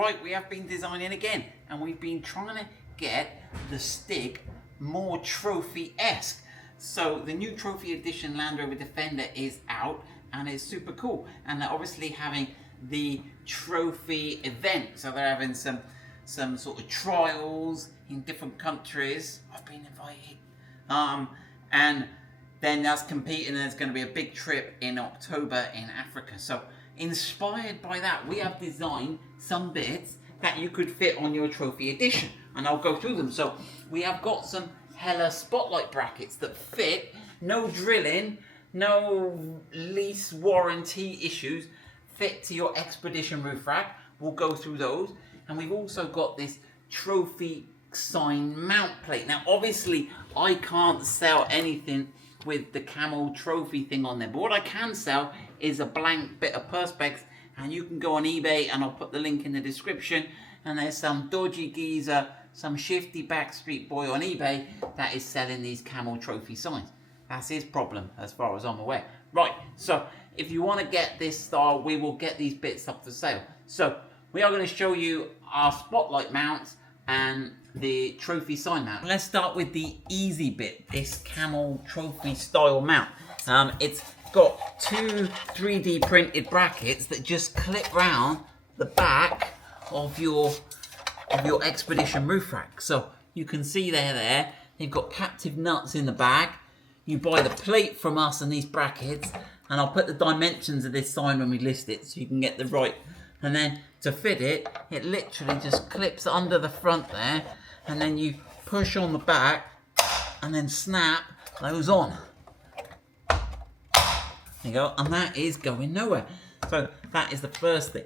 Right, we have been designing again, and we've been trying to get the stick more trophy-esque. So the new trophy edition Land Rover Defender is out, and it's super cool. And they're obviously having the trophy event, so they're having some sort of trials in different countries. I've been invited, and then that's competing, and there's going to be a big trip in October in Africa. So inspired by that, we have designed some bits that you could fit on your trophy edition, and I'll go through them. So we have got some Hella spotlight brackets that fit, no drilling, no lease warranty issues, fit to your Expedition roof rack. We'll go through those. And we've also got this trophy sign mount plate. Now obviously I can't sell anything with the Camel Trophy thing on there, but what I can sell is a blank bit of perspex, and you can go on eBay, and I'll put the link in the description, and there's some dodgy geezer, some shifty backstreet boy on eBay that is selling these Camel Trophy signs. That's his problem as far as I'm aware. Right, so if you want to get this style, we will get these bits up for sale. So we are going to show you our spotlight mounts and the trophy sign mount. Let's start with the easy bit, this Camel Trophy style mount. It's got two 3D printed brackets that just clip round the back of your Expedition roof rack. So you can see there, they've got captive nuts in the back. You buy the plate from us and these brackets, and I'll put the dimensions of this sign when we list it so you can get the right. And then to fit it, it literally just clips under the front there, and then you push on the back and then snap those on. There you go, and that is going nowhere. So that is the first thing.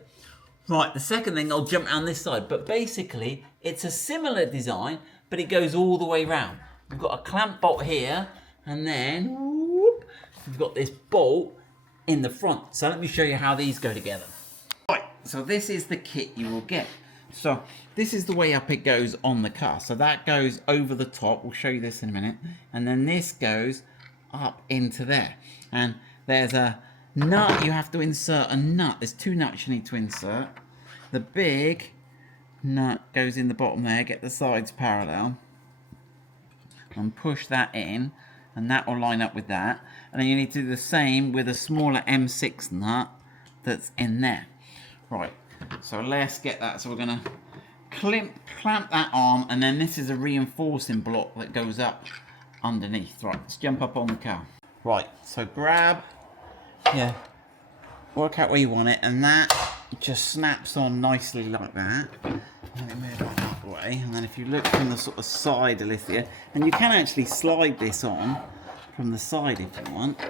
Right, the second thing, I'll jump around this side, but basically it's a similar design, but it goes all the way round. We've got a clamp bolt here, and then whoop, we've got this bolt in the front. So let me show you how these go together. Right, so this is the kit you will get. So this is the way up it goes on the car. So that goes over the top, we'll show you this in a minute, and then this goes up into there. And there's a nut, you have to insert a nut. There's two nuts you need to insert. The big nut goes in the bottom there, get the sides parallel, and push that in, and that will line up with that. And then you need to do the same with a smaller M6 nut that's in there. Right, so let's get that. So we're going to clamp that on, and then this is a reinforcing block that goes up underneath. Right, let's jump up on the car. Right, so grab, work out where you want it, and that just snaps on nicely like that. Let me move it out of the way, and then if you look from the sort of side a little here, and you can actually slide this on from the side if you want.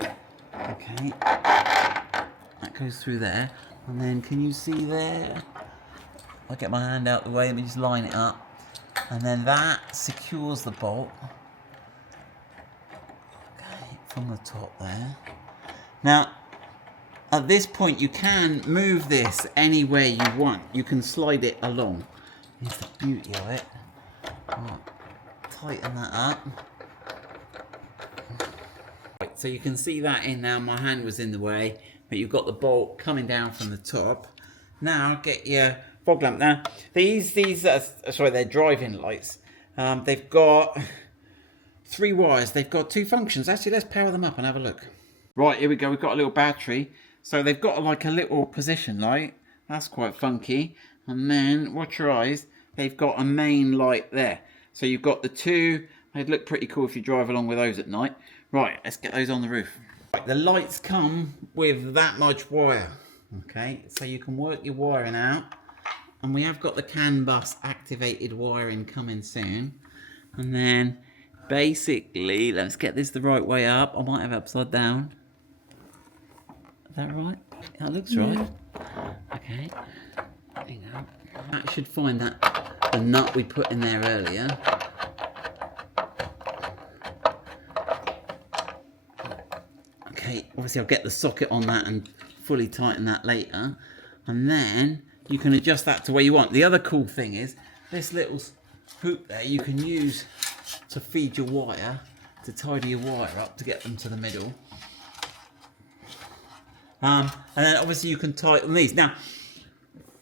Okay, that goes through there, and then can you see there? I'll get my hand out of the way, let me just line it up, and then that secures the bolt. Okay, from the top there. Now, at this point, you can move this anywhere you want. You can slide it along. Here's the beauty of it. Right, tighten that up. Right, so you can see that in now. My hand was in the way, but you've got the bolt coming down from the top. Now, get your fog lamp. Now, these are, sorry, they're driving lights. They've got 3 wires. They've got 2 functions. Actually, let's power them up and have a look. Right, here we go. We've got a little battery. So they've got like a little position light. That's quite funky. And then, watch your eyes, they've got a main light there. So you've got the 2. They'd look pretty cool if you drive along with those at night. Right, let's get those on the roof. Right, the lights come with that much wire. Okay, so you can work your wiring out. And we have got the CAN bus activated wiring coming soon. And then, basically, let's get this the right way up. I might have it upside down. Is that right? That looks right. Okay. There you go. That should find that the nut we put in there earlier. Okay, obviously I'll get the socket on that and fully tighten that later. And then you can adjust that to where you want. The other cool thing is this little hoop there you can use to feed your wire, to tidy your wire up to get them to the middle. And then obviously you can tighten these. Now,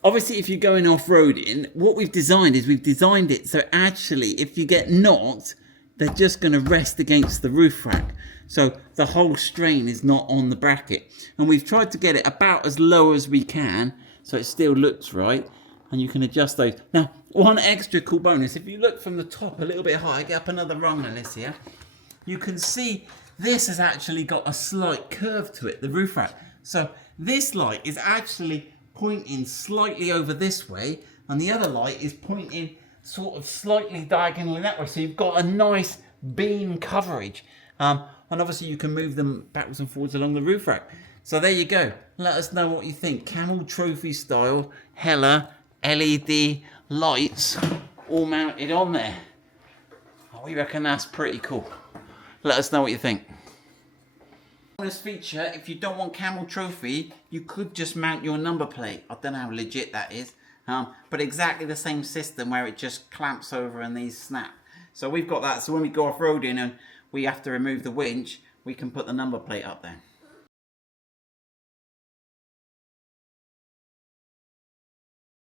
obviously if you're going off-roading, what we've designed is we've designed it so actually if you get knocked, they're just going to rest against the roof rack. So the whole strain is not on the bracket. And we've tried to get it about as low as we can so it still looks right. And you can adjust those. Now, one extra cool bonus, if you look from the top a little bit higher, get up another rung on this here, you can see this has actually got a slight curve to it, the roof rack. So this light is actually pointing slightly over this way, and the other light is pointing sort of slightly diagonally that way. So you've got a nice beam coverage. And obviously you can move them backwards and forwards along the roof rack. So there you go. Let us know what you think. Camel Trophy style, Hella LED lights all mounted on there. We reckon that's pretty cool. Let us know what you think. Bonus feature, if you don't want Camel Trophy, you could just mount your number plate. I don't know how legit that is. But exactly the same system where it just clamps over and these snap. So we've got that, so when we go off-roading and we have to remove the winch, we can put the number plate up there.